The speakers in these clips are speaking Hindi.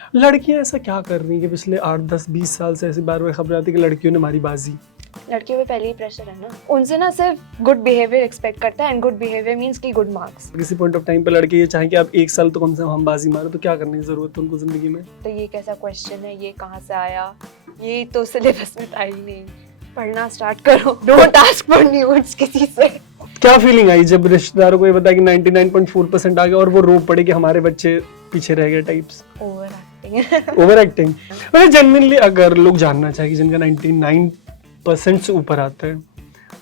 लड़कियां ऐसा क्या कर रही हैं कि पिछले 8, 10, 20 साल से ऐसी बार बार खबर आती है कि लड़कियों ने मारी बाजी। लड़कियों पे पहले ही प्रेशर है ना, उनसे ना सिर्फ गुड बिहेवियर एक्सपेक्ट करता है एंड गुड बिहेवियर मींस की गुड मार्क्स। किसी पॉइंट ऑफ टाइम पे लड़के ये चाहें कि आप 1 साल तो कम से कम हम बाजी मारो, तो क्या करने की जरूरत है उनको जिंदगी में। तो ये कैसा क्वेश्चन है, ये कहाँ से आया, ये तो सिलेबस में था ही नहीं। पढ़ना स्टार्ट करो, डोंट आस्क फॉर न्यूज़ किसी से। क्या फीलिंग आई जब रिश्तेदारों को ये बताया कि 99.4% आ गया और वो रो पड़े कि हमारे बच्चे पीछे रह गए types. Over acting. Over acting. मतलब जेन्युइनली अगर लोग जानना चाहे कि जिनका 99% से ऊपर आता है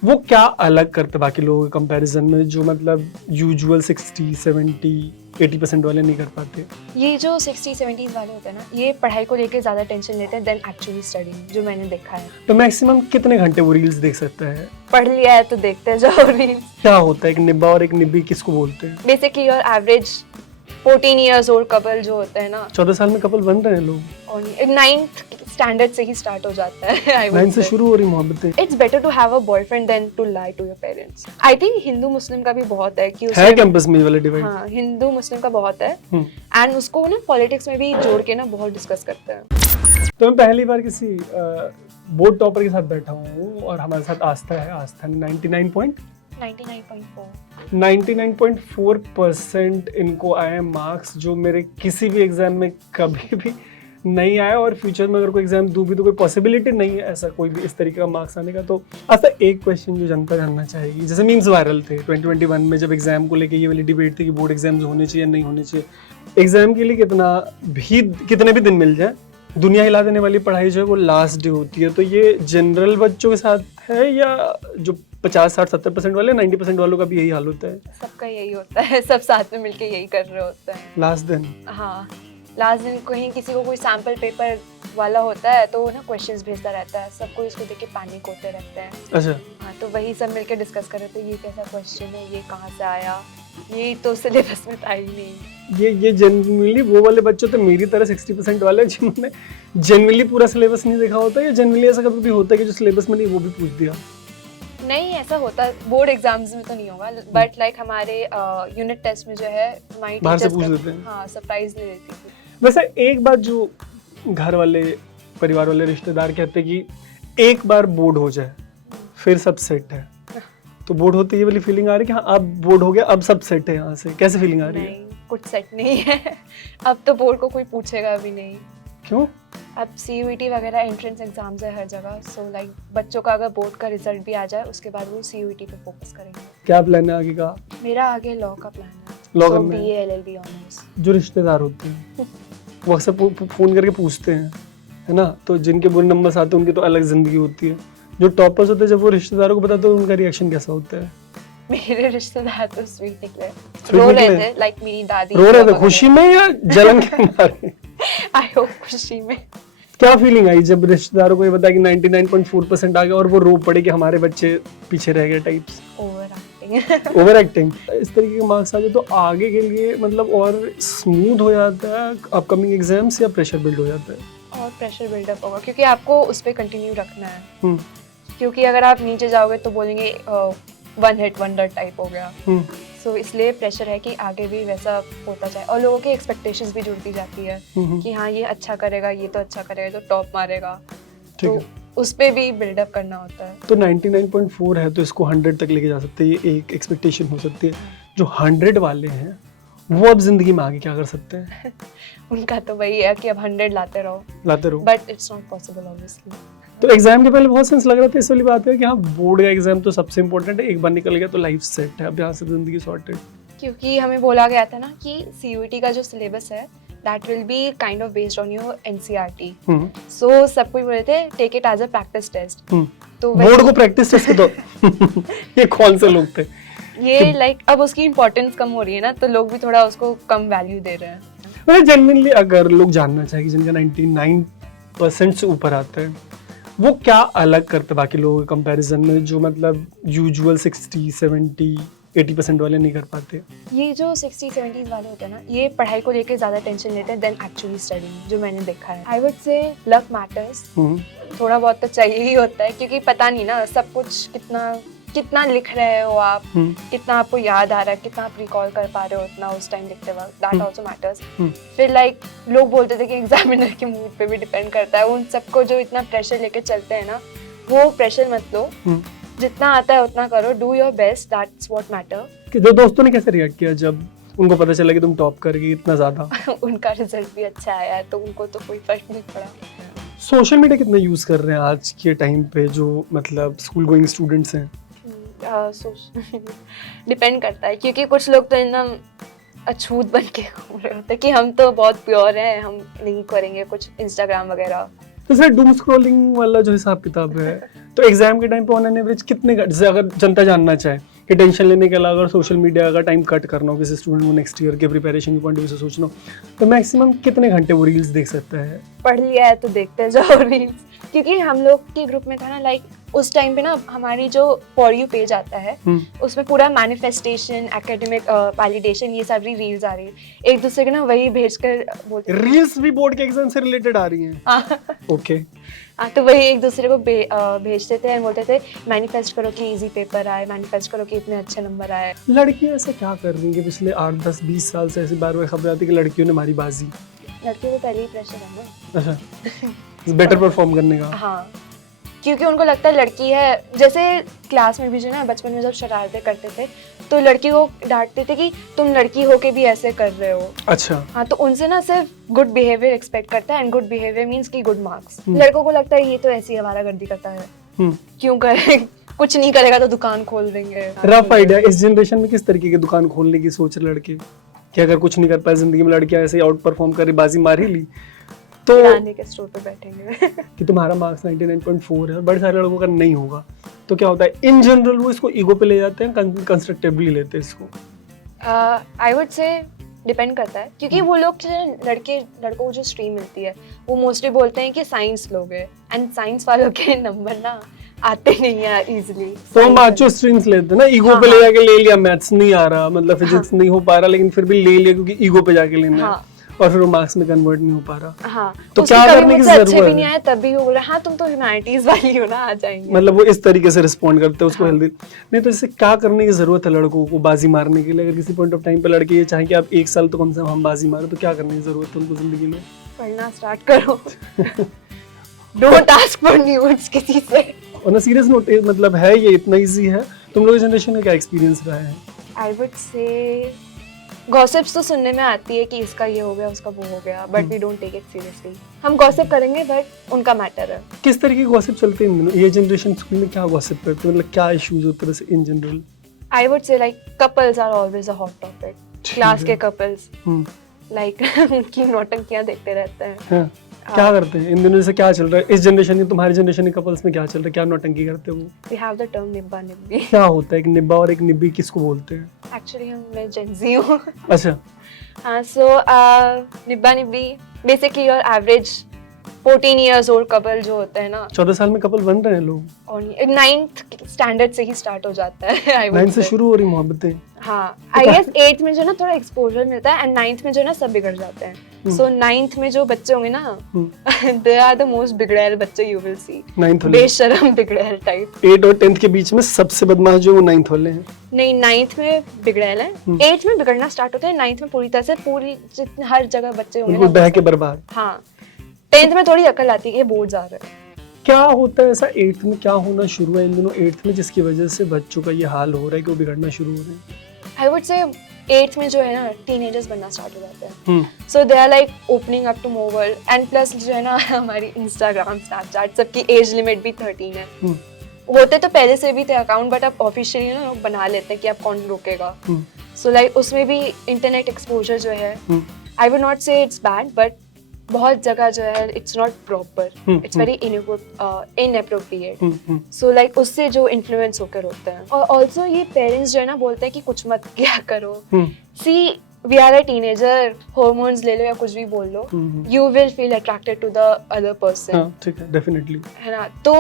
वो क्या अलग करते बाकी लोगों के कंपैरिजन में, जो मतलब यूजुअल 60, 70, 80% वाले नहीं कर पाते। ये जो 60-70 वाले होते हैं ना, ये पढ़ाई को लेके ज्यादा टेंशन लेते हैं देन एक्चुअली स्टडीइंग, जो मैंने देखा है। तो मैक्सिमम कितने घंटे वो रील्स देख सकता है? पढ़ लिया है तो देखते जाओ रील्स। क्या होता है एक निब्बा और एक निब्बी किसको बोलते हैं? Basically your average 14 years old couple जो होते हैं ना, 14 साल में कपल बन रहे हैं लोग और 9th स्टैंडर्ड से ही स्टार्ट हो जाता है। 9 से शुरू हो रही मोहब्बतें। It's better to have a boyfriend than to lie to your parents. I think हिंदू मुस्लिम का भी बहुत है कि है कैंपस में ये वाला डिवाइड। हाँ, हिंदू मुस्लिम का बहुत है एंड उसको ना पॉलिटिक्स में भी जोड़ के ना बहुत डिस्कस करते हैं। तो मैं पहली बार किसी बोर्ड टॉपर के साथ बैठा हूँ और हमारे साथ आस्था है। आस्था ने 99.4% इनको आए मार्क्स, जो मेरे किसी भी एग्जाम में कभी भी नहीं आया और फ्यूचर में अगर कोई एग्जाम दूँ भी तो कोई पॉसिबिलिटी नहीं है ऐसा कोई भी इस तरीके का मार्क्स आने का। तो अच्छा, एक क्वेश्चन जो जनता जानना चाहेगी, जैसे मीम्स वायरल थे 2021 में जब एग्जाम को लेके ये वाली डिबेट थी कि बोर्ड एग्जाम्स होने चाहिए या नहीं होने चाहिए। एग्जाम के लिए कितने भी दिन मिल जाए, दुनिया हिला देने वाली पढ़ाई जो है वो लास्ट डे होती है। तो ये जनरल बच्चों के साथ है या जो 50, 60, 70% वाले 90% वालों का भी यही हाल होता है? सबका यही होता है, सब साथ में मिलके यही कर रहे होते हैं लास्ट दिन। हाँ, लास्ट दिन कहीं किसी को कोई सैम्पल पेपर वाला होता है तो ना क्वेश्चंस भेजता रहता है, सबको इसको देख के पैनिक होते रहते हैं। अच्छा। हाँ, तो वही सब मिलके डिस्कस कर रहे थे, ये कैसा क्वेश्चन है, ये कहाँ से आया, ये तो सिलेबस में था ही नहीं। ये जनरली वो वाले बच्चे तो मेरी तरह 60% वाले जिन्होंने जनरली पूरा सिलेबस नहीं देखा होता है, या जनरली ऐसा कभी भी होता है कि जो सिलेबस में नहीं वो भी पूछ दिया? नहीं, ऐसा होता बोर्ड एग्जाम्स में तो नहीं होगा, बट लाइक हमारे यूनिट टेस्ट में जो है हमारी बाहर से टीचर्स पूछ देते हैं। हाँ, सरप्राइज दे देती थी। वैसे एक बात जो घर वाले, परिवार वाले, रिश्तेदार कहते हैं कि एक बार बोर्ड हो जाए फिर सब सेट है, तो बोर्ड होते ये वाली फीलिंग आ रही है कि हाँ अब बोर्ड हो गया, अब सब सेट है, यहाँ से कैसे फीलिंग आ रही है? नहीं, कुछ सेट नहीं है। अब तो बोर्ड को कोई पूछेगा भी नहीं। क्यों? अब CUET वगैरह एंट्रेंस एग्जाम्स है हर जगह, सो लाइक बच्चों का अगर बोर्ड का रिजल्ट भी आ जाए उसके बाद वो CUET पे फोकस करेंगे। क्या प्लान है आगे का? मेरा आगे लॉ का प्लान है, Law so करना है। BA LLB honours. जो रिश्तेदार होते हैं वो अक्सर फोन करके पूछते हैं, है ना, तो जिनके बुरे नंबर्स आते हैं उनकी तो अलग जिंदगी होती है। जो टॉपर्स होते हैं जब वो रिश्तेदारों को बताते हैं उनका रिएक्शन कैसा होता है? मेरे रिश्तेदार तो स्वीट निकले, Sweet रो रहे निकले? थे, लाइक मेरी दादी रो रहे थे खुशी में या जलन के मारे? आई होप खुशी में। क्या फीलिंग आई जब रिश्तेदारों को ये बताया कि 99.4% आ गया और वो रो पड़े कि हमारे बच्चे पीछे रह गए types? Over acting. Over acting. इस तरीके के मार्क्स आ जाए तो आगे के लिए मतलब और स्मूथ हो जाता है अपकमिंग एग्जाम्स, या प्रेशर बिल्ड हो जाता है? और प्रेशर बिल्डअप होगा क्योंकि आपको उस पर कंटिन्यू रखना है। क्योंकि अगर आप नीचे जाओगे तो बोलेंगे वन हिट वंडर टाइप हो गया। सो इसलिए प्रेशर है कि आगे भी वैसा होता जाए और लोगों की एक्सपेक्टेशंस भी जुड़ती जाती है कि हाँ ये अच्छा करेगा, ये तो अच्छा करेगा, तो टॉप मारेगा, तो उस पे भी बिल्डअप करना होता है। तो 99.4 है तो इसको 100 तक लेके जा सकते हैं, ये एक एक्सपेक्टेशन हो सकती है। जो 100 वाले हैं वो अब जिंदगी में आगे क्या कर सकते हैं? उनका तो वही है कि अब 100 लाते रहो, but it's not possible obviously. तो एग्जाम के पहले बहुत सेंस लग रहा था इस वाली बात है कि हाँ बोर्ड का एग्जाम तो सबसे इम्पोर्टेंट है, एक बार निकल गया तो लाइफ सेट है, अब यहाँ से जिंदगी सॉर्टेड। क्योंकि हमें बोला गया था ना कि CUET का जो सिलेबस है that will be kind of based on your NCERT। So सब कोई बोले थे take it as a practice test. तो बोर्ड को प्रैक्टिस टेस्ट के तो ये कौन से लोग थे? ये लाइक अब उसकी इम्पोर्टेंस कम हो रही है ना, तो लोग भी थोड़ा उसको कम वैल्यू दे रहे हैं। मतलब जेन्युइनली अगर लोग जानना चाहे कि जिनका 99% से ऊपर आता है वो क्या अलग करते बाकी लोगों के कंपैरिजन में, जो मतलब यूजुअल 60, 70, 80% वाले नहीं कर पाते? ये जो 60-70 वाले होते हैं ना, ये पढ़ाई को लेके ज्यादा टेंशन लेते हैं देन एक्चुअली स्टडीइंग, जो मैंने देखा है। आई वुड से लक मैटर्स, थोड़ा बहुत तो चाहिए ही होता है क्योंकि पता नहीं ना सब कुछ कितना कितना लिख रहे हो आप, कितना आपको याद आ रहा है, कितना आप रिकॉल कर पा रहे हो उतना उस टाइम लिखते वक्त, दैट आल्सो मैटर्स। फिर लाइक लोग बोलते थे कि एग्जामिनर के मूड पे भी डिपेंड करता है, उन सबको जो इतना प्रेशर लेके चलते हैं ना, वो प्रेशर मत लो, जितना आता है उतना करो, do your best, that's what matter. दोस्तों ने कैसे रिएक्ट किया जब उनको पता चला कि तुम टॉप कर गई इतना ज्यादा? उनका रिजल्ट भी अच्छा आया है तो उनको तो कोई फर्क नहीं पड़ा। सोशल मीडिया कितना यूज कर रहे हैं आज के टाइम पे जो मतलब स्कूल गोइंग स्टूडेंट्स हैं? डिपेंड करता है, क्योंकि कुछ लोग तो एकदम अछूत बन के घूम रहे होते हैं कि हम तो बहुत प्योर हैं, हम नहीं करेंगे कुछ इंस्टाग्राम वगैरह। तो सर डूम स्क्रॉलिंग वाला जो हिसाब किताब है, तो एग्जाम के टाइम पे ऑन एन एवरेज कितने, जैसे अगर जनता जानना चाहे कि टेंशन लेने के अलावा अगर सोशल मीडिया का टाइम कट करना हो किसी स्टूडेंट को नेक्स्ट ईयर के प्रिपरेशन के पॉइंट ऑफ व्यू से सोचना हो, तो मैक्सिमम कितने घंटे वो रील्स देख सकता है? पढ़ लिया है तो देखते जाओ रील्स, क्योंकि हम लोग के ग्रुप में था ना, लाइक उस टाइम पे ना हमारी जो फॉर यू पेज आता है उसमें पूरा मैनिफेस्टेशन, एकेडमिक वैलिडेशन, ये सारी रील्स आ रही है, एक दूसरे को ना वही भेजकर बोलते हैं। रील्स भी बोर्ड के एग्जाम से रिलेटेड आ रही हैं? ओके। हाँ, तो वही एक दूसरे को भेजते थे और बोलते थे मैनिफेस्ट करो कि इजी पेपर आए, मैनिफेस्ट करो कि इतने अच्छे नंबर आए। लड़कियां ऐसा क्या कर रही हैं कि पिछले 8, 10, 20 साल से ऐसी बार बार खबर आती है कि लड़कियों ने मारी बाजी? लड़कियों को पहले ही प्रेशर है ना। अच्छा, बेटर परफॉर्म करने का। हाँ, क्योंकि उनको लगता है लड़की है, जैसे क्लास में भी जो ना बचपन में जब शरारतें करते थे तो लड़की को डांटते थे कि तुम लड़की होके भी ऐसे कर रहे हो। अच्छा। हाँ, तो उनसे ना सिर्फ गुड बिहेवियर एक्सपेक्ट करता है, एंड गुड बिहेवियर मींस की गुड मार्क्स। लड़कों को लगता है ये तो ऐसी आवारागर्दी करता है, क्यों करे, कुछ नहीं करेगा तो दुकान खोल देंगे। रफ आइडिया, इस जनरेशन में किस तरीके की दुकान खोलने की सोच लड़के कि अगर कुछ नहीं कर पाए जिंदगी में, लड़कियां ऐसे आउट परफॉर्म कर रही, बाजी मार ही ली तो के स्टोर पे बैठेंगे कि तुम्हारा मार्क्स 99.4 है और बड़े सारे लड़कों का नहीं होगा, तो क्या होता है इन जनरल वो इसको ईगो पे ले जाते हैं, कंस्ट्रक्टिवली लेते हैं इसको? आई वुड से डिपेंड करता है, क्योंकि वो लोग लड़कों को जो स्ट्रीम मिलती है वो मोस्टली बोलते हैं कि साइंस लोग हैं, एंड साइंस वालों के नंबर ना आते नहीं है इजीली, तो हम माचो स्ट्रीम्स लेते हैं ना, ईगो पे ले जाके ले लिया, मैथ्स नहीं आ रहा, मतलब फिजिक्स नहीं हो पा रहा, लेकिन फिर भी ले लिया क्योंकि ईगो पे जाके लेना है, और फिर वो मार्क्स में कन्वर्ट नहीं हो पा रहा। हाँ, तो क्या करने की जरूरत है? भी नहीं आया तब भी वो बोल रहा हाँ तुम तो ह्यूमैनिटीज वाली हो ना, आ जाएंगे। मतलब वो इस तरीके से रिस्पॉन्ड करते हैं उसको हेल्दी नहीं। तो इससे क्या करने की जरूरत है लड़कों को बाजी मारने के लिए? अगर किसी पॉइंट ऑफ टाइम पे लड़के ये चाहें कि आप 1 साल तो कम से कम हम बाजी मारे, तो क्या करने की जरूरत है उनको जिंदगी में? पढ़ना स्टार्ट करो डोंट आस्क फॉर न्यूज़ किसी से। और ना सीरियस नोट, मतलब है ये इतना इजी है? तुम लोग जनरेशन में क्या एक्सपीरियंस रहा है? आई वुड से गॉसिप्स तो सुनने में आती है कि इसका ये हो गया, उसका वो हो गया, but we don't take it seriously. हम गॉसिप करेंगे बट उनका मैटर है। किस तरह की गॉसिप चलते हैं इन दिनों? ये जनरेशन स्कूल में क्या गॉसिप करते हैं, मतलब क्या इश्यूज होते हैं in general? I would say like couples are always a hot topic, class के कपल्स लाइक उनकी नौटंकियां देखते रहते हैं। हाँ। क्या करते हैं इन दिनों, से क्या चल रहा है इस जनरेशन में, तुम्हारी जनरेशन के कपल्स में क्या चल रहा है, क्या नौटंकी करते हैं वो? वी हैव द टर्म निब्बा निब्बी। क्या होता है एक निब्बा और एक निब्बी, किसको बोलते हैं? एक्चुअली मैं जेनजी हूँ। अच्छा। हाँ, सो निब्बा निब्बी basically your average 14 years old couple जो होते हैं ना, 14 साल में कपल बन रहे हैं लोग, और 9th स्टैंडर्ड से ही स्टार्ट हो जाता है। 9 से शुरू हो रही मोहब्बतें। हाँ, आई गेस 8th में जो ना थोड़ा एक्सपोजर मिलता है, एंड 9th में जो ना सब बिगड़ जाते हैं। सो 9th में जो बच्चे होंगे ना, दे आर द मोस्ट बिगड़ैल बच्चे यू विल सी, 9th वाले बेशरम बिगड़ैल टाइप। 8 और 10th के बीच में सबसे बदमाश जो वो 9th वाले हैं। नहीं, 9th में बिगड़ैल है, 8th में बिगड़ना स्टार्ट होता है, 9th में पूरी तरह से पूरी हर जगह बच्चे होंगे उनको बह के बर्बाद। हाँ, 10th में थोड़ी अकल आती है, ये बोर्ड्स आ रहे हैं। क्या होता है ऐसा 8th में, क्या होना शुरू है इन दिनों 8th में जिसकी वजह से बच्चों का ये हाल हो रहा है कि वो बिगड़ना शुरू हो रहे हैं? आई वुड से 8th में जो है ना टीनेजर्स बनना स्टार्ट हो जाते हैं, so they are like opening up to more world, and plus जो है ना हमारी इंस्टाग्राम, स्नैपचैट, सबकी एज लिमिट भी 13 है। होते तो पहले से भी थे अकाउंट, बट अब ऑफिशियली ना लोग बना लेते हैं कि अब कौन रोकेगा। सो लाइक उसमें भी इंटरनेट एक्सपोजर जो है, आई वुड नॉट से इट्स बैड, बट बहुत जगह जो है it's not proper, it's very inappropriate. So like उससे जो इन्फ्लुएंस होकर होते हैं, और ऑल्सो ये पेरेंट्स जो है ना बोलते हैं कि कुछ मत किया करो। See we are a teenager, hormones ले लो या कुछ भी बोल लो, you will feel attracted to the other person. ठीक है, डेफिनेटली है ना। तो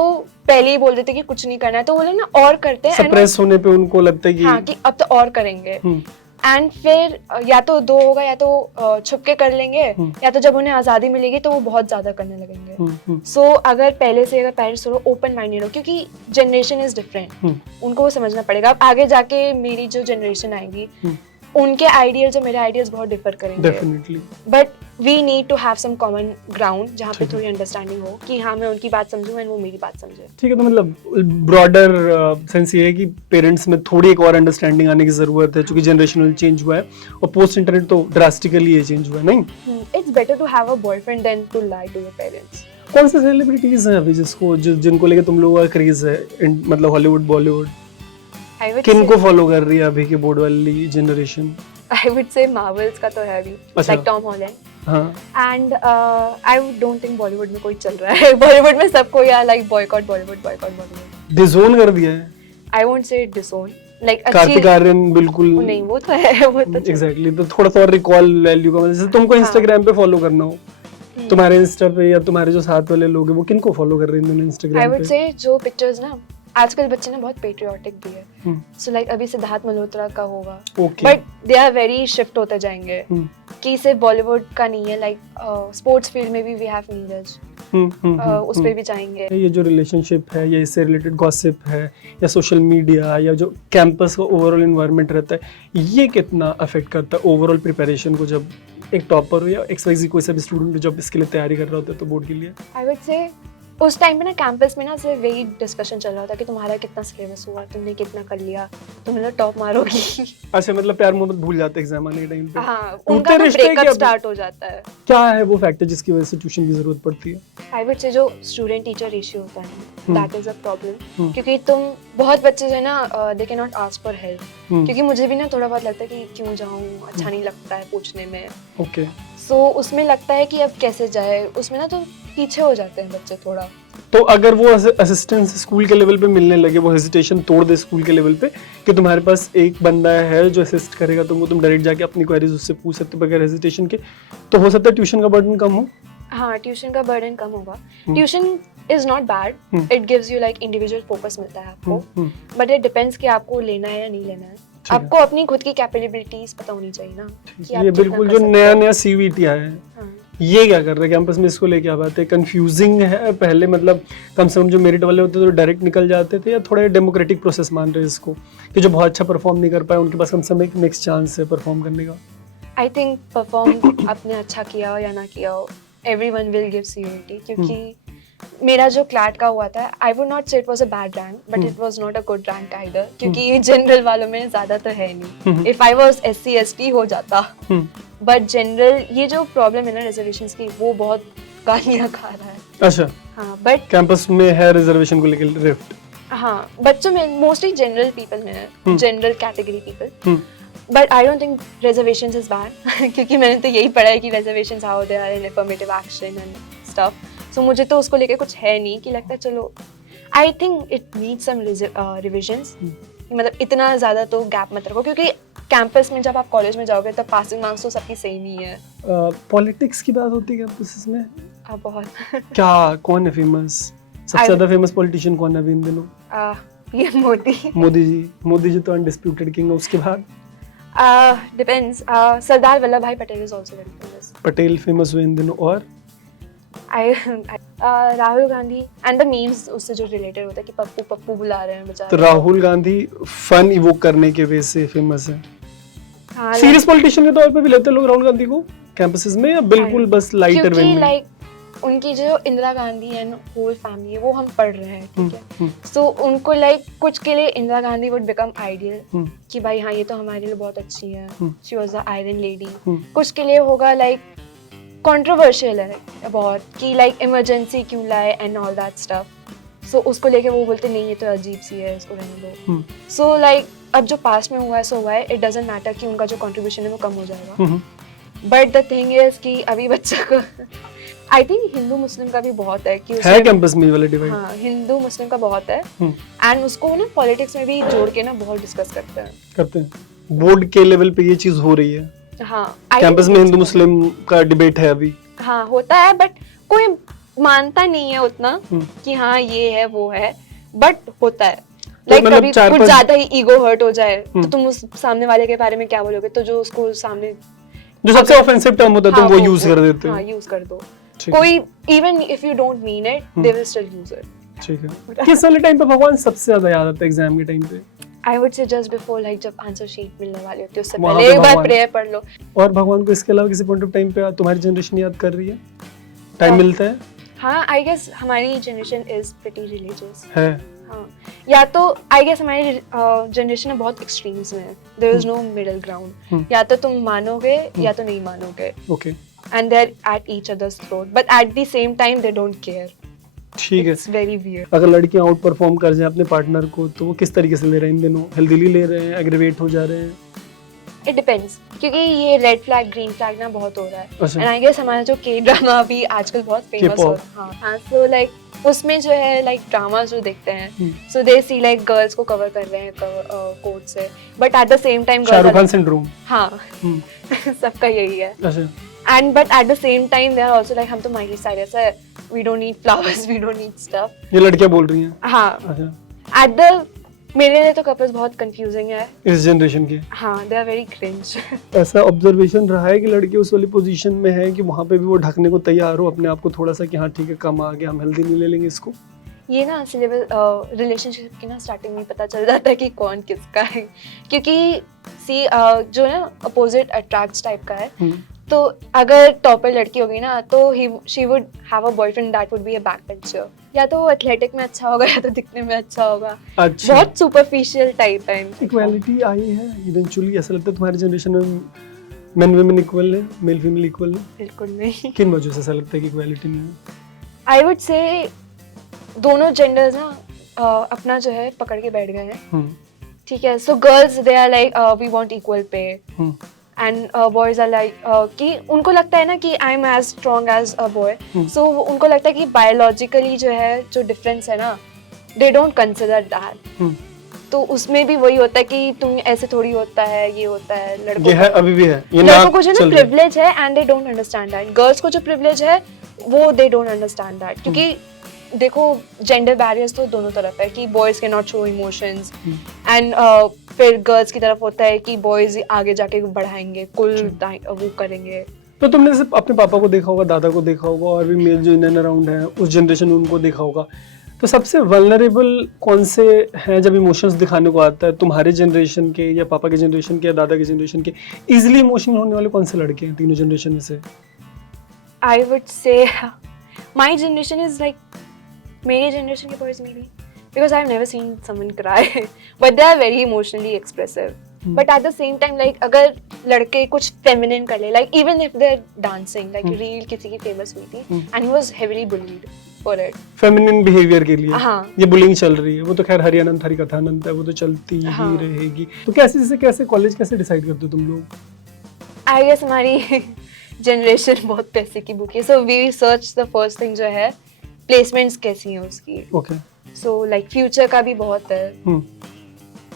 पहले ही बोल देते कि कुछ नहीं करना है, तो वो लोग ना और करते हैं, सप्रेस होने पे उनको लगता है कि हाँ कि अब तो और करेंगे। एंड फिर या तो दो होगा या तो छुप के कर लेंगे, या तो जब उन्हें आज़ादी मिलेगी तो वो बहुत ज़्यादा करने लगेंगे। सो अगर पहले से अगर पेरेंट्स थोड़ा ओपन माइंडेड हो, क्योंकि जनरेशन इज डिफरेंट, उनको वो समझना पड़ेगा। अब आगे जाके मेरी जो जनरेशन आएगी उनके आइडियल्स और मेरे आइडियल्स बहुत डिफर करेंगे, definitely, but we need to have some common ground जहाँ पे थोड़ी अंडरस्टैंडिंग हो कि हाँ मैं उनकी बात समझूं एंड वो मेरी बात समझे। ठीक है। तो मतलब ब्रॉडर सेंस ये है कि पेरेंट्स में थोड़ी एक और अंडरस्टैंडिंग आने की जरूरत है, क्योंकि जनरेशनल चेंज हुआ है और पोस्ट इंटरनेट तो ड्रास्टिकली ये चेंज हुआ है। नहीं, it's better to have a boyfriend than to lie to your parents. कौन से सेलिब्रिटीज हैं अभी जिनको लेके तुम लोगों का क्रेज है, मतलब हॉलीवुड, बॉलीवुड, किनको फॉलो कर रही है अभी की बोर्ड वाली generation? I would say Marvels का तो है अभी, like Tom Holland. हाँ. And I don't think Bollywood में कोई चल रहा है। Bollywood में सबको यार like boycott Bollywood. डिसोन कर दिया है? I won't say disown. Like Kartik Aaryan बिल्कुल नहीं, वो तो है, वो तो exactly, तो थोड़ा सा रिकॉल वैल्यू का, जैसे तुमको Instagram पे फॉलो करना हो, तुम्हारे इंस्टा पे या तुम्हारे जो साथ वाले लोग हैं वो किनको फॉलो कर रहे हैं Instagram पे? I would say जो पिक्चर्स ना आजकल बच्चे ना बहुत पेट्रियोटिक भी है, सो लाइक अभी सिद्धार्थ मल्होत्रा का होगा, but they are very shift होते जाएंगे कि सिर्फ बॉलीवुड का नहीं है, लाइक स्पोर्ट्स फील्ड में भी वी हैव नीरज, उस पे भी जाएंगे। ये जो रिलेशनशिप है या इससे रिलेटेड गॉसिप है या सोशल मीडिया या जो कैंपस का ओवरऑल एनवायरनमेंट रहता है, ये कितना अफेक्ट करता है ओवरऑल प्रिपरेशन को, जब एक टॉपर हो या XYZ कोई सा भी स्टूडेंट जब इसके लिए तैयारी कर रहा होता है तो बोर्ड के लिए? आई वुड से उस टाइम पे ना कैंपस में ना सिर्फ वही डिस्कशन चल रहा था कि तुम्हारा कितना सिलेबस हुआ, तुमने कितना कर लिया, तुम लोग टॉप मारोगी। अच्छा, मतलब प्यार मोहब्बत भूल जाते हैं एग्जाम आने के टाइम पे। हाँ, उनका ब्रेकअप स्टार्ट हो जाता है। क्या है वो फैक्टर जिसकी वजह से ट्यूशन की जरूरत पड़ती है? आई वुड से जो स्टूडेंट टीचर रेशियो होता है, दैट इज अ प्रॉब्लम, क्योंकि तुम बहुत बच्चे जो है ना they can not ask for help, क्योंकि मुझे भी ना थोड़ा बहुत लगता है कि क्यों जाऊँ, अच्छा नहीं लगता है पूछने में। ओके, सो उसमें लगता है कि अब कैसे जाए, उसमें ना तो पीछे हो जाते हैं बच्चे थोड़ा। तो अगर वो असिस्टेंस स्कूल के लेवल पे मिलने लगे, वो हेजिटेशन तोड़ दे स्कूल के लेवल पे कि तुम्हारे पास एक बंदा है जो असिस्ट करेगा तुमको, तुम डायरेक्ट जाके अपनी क्वेरीज उससे पूछ सकते हो बगैर हेजिटेशन के, तो हो सकता है ट्यूशन का बर्डन कम हो। हाँ, ट्यूशन का बर्डन कम होगा। Tuition is not bad, it gives you like individual focus मिलता है आपको, बट इट डिपेंड्स कि आपको लेना है या नहीं लेना है। आपको अपनी खुद की कैपेबिलिटीज पता होनी चाहिए ना कि आप ये बिल्कुल जो नया CVT आया है, ये क्या कर रहे हैं कैंपस में, इसको लेके क्या बात है? कंफ्यूजिंग है पहले, मतलब कम से कम जो मेरिट वाले होते थे तो डायरेक्ट निकल जाते थे, या थोड़ा डेमोक्रेटिक प्रोसेस मान रहे हैं इसको कि जो बहुत अच्छा परफॉर्म नहीं कर पाए उनके पास कम से कम एक नेक्स्ट चांस है परफॉर्म करने का? आई थिंक परफॉर्म आपने अच्छा किया हो या ना किया हो, एवरीवन विल गिव CVT, क्योंकि मेरा जो क्लैट का हुआ था, आई वुड नॉट से it was a bad rank, but it was not a good rank either, क्योंकि जनरल वालों में ज्यादा तो है नहीं। If I was SC ST हो जाता, बट जनरल ये जो प्रॉब्लम है ना रिजर्वेशंस की, वो बहुत गालियां खा रहा है। अच्छा, हाँ, बट कैंपस में है रिजर्वेशन को लेकर रिफ्ट? हाँ, बच्चों में मोस्टली जनरल पीपल में है, general category people, but I don't think reservations is bad, क्योंकि मैंने तो यही पढ़ा है कि reservations how they are in affirmative action and stuff, so मुझे तो उसको लेके कुछ है नहीं कि लगता है चलो, I think it needs some revisions, मतलब इतना ज्यादा तो गैप मत रखो, क्योंकि कैंपस में जब आप कॉलेज में जाओगे तब पासिंग मार्क्स तो सबकी सेम ही है। पॉलिटिक्स की बात होती है कैंपस में? बहुत। क्या, कौन है फेमस, सबसे ज्यादा फेमस पॉलिटिशियन कौन है अभी इन दिनों? ये मोदी जी तो अनडिस्प्यूटेड किंग है। उसके बाद डिपेंड्स, सरदार वल्लभ भाई Patel is also very famous. Patel famous हुए इन दिनों। और Rahul Gandhi and the memes उससे जो रिलेटेड होता है कि पप्पू पप्पू बुला रहे हैं बेचारे। तो राहुल गांधी फन इवोक करने के वजह से फेमस है। हाँ, सीरियस पॉलिटिशियन के तौर पे भी लेते हैं लोग राहुल गांधी को कैंपसेस में, या बिल्कुल बस लाइटर वे में? लाइक उनकी जो Indira Gandhi and whole family वो हम पढ़ रहे हैं, ठीक है, सो उनको लाइक कुछ के लिए Indira Gandhi would become ideal कि भाई हाँ ये तो हमारे लिए बहुत अच्छी है, she was the iron lady. कुछ के लिए होगा लाइक कंट्रोवर्शियल है बहुत कि लाइक इमरजेंसी क्यों लाए एंड ऑल दैट स्टफ, सो उसको लेके वो बोलते नहीं ये तो अजीब सी है, इसको रहने दो। सो लाइक अब जो पास्ट में हुआ है सो हुआ है, इट डजंट मैटर कि उनका जो कंट्रीब्यूशन है वो कम हो जाएगा, बट द थिंग इज कि अभी बच्चों को आई थिंक हिंदू मुस्लिम का भी बहुत है कि है कैंपस में वाला डिवाइड। हाँ, हिंदू मुस्लिम का बहुत है एंड उसको ना पॉलिटिक्स में भी जोड़ के ना बहुत डिस्कस करते हैं। बोर्ड के लेवल पे ये चीज हो रही है। हाँ, कैंपस में हिंदू मुस्लिम का डिबेट है अभी। हाँ, होता है, बट कोई मानता नहीं है उतना कि हाँ ये है वो है, बट होता है। लाइक मतलब कभी चार कुछ पांच- ज्यादा ही ईगो हर्ट हो जाए तो तुम उस सामने वाले के बारे में क्या बोलोगे, तो जो उसको सामने जो सबसे ऑफेंसिव टर्म होता है तुम वो यूज कर देते हो। हाँ यूज कर दो। ठीक है। कोई even if you don't mean it they will still use it. ठीक है। किस वाले टाइम पे भगवान सबसे ज्यादा याद आता है एग्जाम के टाइम पे? आई वुड से जस्ट बिफोर, लाइक जब आंसर शीट मिलने वाली होती है उससे वहाँ पहले पे एक बार भगवान- प्रेयर पढ़ लो। और भगवान को इसके अलावा किसी पॉइंट ऑफ टाइम पे तुम्हारी जनरेशन याद कर रही है? टाइम मिलता है? हाँ आई गेस हमारी जनरेशन इज प्रीटी रिलीजियस है। हाँ, या तो आई गेस हमारी जनरेशन में बहुत एक्सट्रीम्स में है, there is no middle ground, या तो तुम मानोगे या तो नहीं मानोगे, okay and they are at each others throat, but at the same time they don't care. ठीक है। It's very weird. अगर लड़कियां आउट परफॉर्म कर जाए अपने पार्टनर को तो वो किस तरीके से ले रहे हैं इन दिनों? हेल्दीली ले रहे हैं, एग्रीवेट हो जा रहे हैं? इट डिपेंड्स, क्योंकि ये रेड फ्लैग ग्रीन फ्लैग ना बहुत हो रहा है, अच्छा। एंड आई गेस हमारा जो के ड्रामा भी आजकल बहुत फेमस हो रहा है। हाँ, सो लाइक उसमें जो है लाइक ड्रामा जो देखते हैं, सो दे सी लाइक गर्ल्स को कवर कर रहे हैं कोट से, but at the same time Shahrukh Khan syndrome. हाँ सबका यही है। अच्छा। And but at the same time they are also like हम तो Miley Cyrus है, we don't need flowers, we don't need stuff। ये लड़कियां बोल रही हैं? हाँ। अच्छा। At the मेरे लिए तो कपल्स बहुत कंफ्यूजिंग है इस जनरेशन के। हाँ, they are very cringe। ऐसा ऑब्जर्वेशन रहा है कि लड़की उस वाली पोजीशन में है कि वहाँ पे भी वो ढकने को तैयार हो अपने आप को थोड़ा सा कि हाँ ठीक है कम आ गया, हम हेल्दी नहीं ले लेंगे इसको? ये ना सिलेबस रिलेशनशिप की ना स्टार्टिंग में पता चल जाता है कि कौन किसका है, क्योंकि सी जो ना अपोजिट अट्रैक्ट्स टाइप का है, तो अगर टॉपर लड़की होगी ना तो she would have a boyfriend that would be a back bencher, या तो एथलेटिक में अच्छा होगा या तो दिखने में अच्छा होगा। अच्छा। बहुत सुपरफिशियल टाइप है। इक्वालिटी आई है इवेंचुअली? ऐसा लगता है तुम्हारी जनरेशन में मेन वुमेन इक्वल है, मेल फीमेल इक्वल है? बिल्कुल नहीं। किन वजह से ऐसा लगता है कि इक्वालिटी नहीं है? आई वुड से दोनों जेंडर्स ना अपना जो है पकड़ के बैठ गए हैं, ठीक है। So girls they are like we want equal pay, and boys are like कि उनको लगता है ना कि I am as strong as a boy, so उनको लगता है कि बायोलॉजिकली जो है जो डिफरेंस है ना दे डोंट कंसिडर दैट। तो उसमें भी वही होता है कि तुम ऐसे थोड़ी होता है, ये होता है लड़कों ये है, अभी भी है ये लड़कों को जो ना प्रिविलेज है and they don't understand that, girls को जो प्रिविलेज है वो दे डोंट अंडरस्टैंड दैट। क्योंकि देखो जेंडर बैरियर्स तो दोनों तरफ है कि boys can not show emotions, and फिर गर्ल्स की तरफ होता है कि बॉयज आगे जाके बढ़ाएंगे, कुल वो करेंगे। तो तुमने जैसे अपने पापा को देखा होगा, दादा को देखा होगा, और भी मेल जो इन एंड अराउंड है उस जनरेशन में उनको देखा होगा, तो सबसे वल्नरेबल कौन से हैं जब इमोशंस दिखाने को आता है? तुम्हारे जनरेशन के या पापा के जनरेशन के या दादा के जनरेशन के इजीली इमोशनल होने वाले कौन से लड़के हैं तीनों जनरेशन में से? आई वुड से माय जनरेशन इज लाइक मेरी जनरेशन के बॉयज मेरी, because I've never seen someone cry but they are very emotionally expressive, but at the same time like अगर लड़के कुछ feminine कर ले, like even if they're dancing, like reel किसी की famous हुई थी and he was heavily bullied for it, feminine behaviour के लिए। हाँ। ये बुलिंग चल रही है, वो तो खैर हरियाणा हरी कथानंद है, वो तो चलती हाँ। ही रहेगी। तो कैसे कॉलेज कैसे डिसाइड करते हो तुम लोग? I guess हमारी जनरेशन बहुत पैसे की बुक है, so we search the first thing जो है प्लेसमेंट्स कैसी हैं उसकी, ओके। सो लाइक फ्यूचर का भी बहुत है,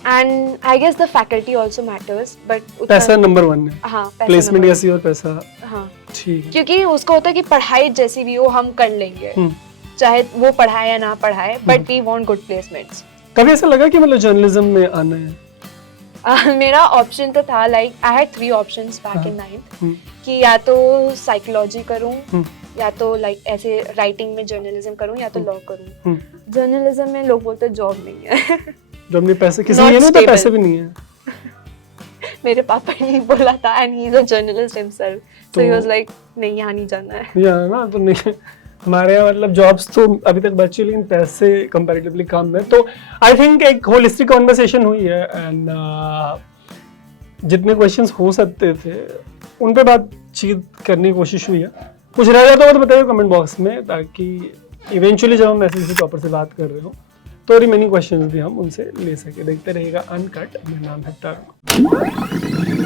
and I guess the faculty also matters, but पैसा नंबर 1 है। हाँ, प्लेसमेंट ऐसी और पैसा। हाँ ठीक है। क्योंकि उसको होता है कि पढ़ाई जैसी भी हो हम कर लेंगे, चाहे वो पढ़ाए या ना पढ़ाए, but we want good placements. कभी ऐसा लगा कि मतलब जर्नलिज्म में आना है? मेरा ऑप्शन तो था like I had 3 options back in 9th कि या तो साइकोलॉजी करूं, या तो लाइक ऐसे राइटिंग में जर्नलिज्म करूं, या तो लॉ करूं। जर्नलिज्म में लोग बोलते हैं जॉब नहीं है। जॉब नहीं, पैसे किसी नहीं है, तो पैसे भी नहीं है। मेरे पापा ने बोला था and he is a journalist himself, so he was like नहीं यहाँ नहीं जाना है। या ना तो नहीं, हमारे यहाँ मतलब जॉब्स तो अभी तक बची, लेकिन पैसे कंपैरेटिवली कम है। तो आई थिंक एक होलिस्टिक कॉन्वर्सेशन हुई है, एंड जितने क्वेश्चंस हो सकते थे उन पे बातचीत करने की कोशिश हुई है। कुछ रह जाता हो तो बताइए कमेंट बॉक्स में, ताकि इवेंचुअली जब हम ऐसे किसी टॉपर से बात कर रहे हो तो रिमेनिंग क्वेश्चंस भी हम उनसे ले सके। देखते रहेगा अनकट। मेरा नाम है तरुण।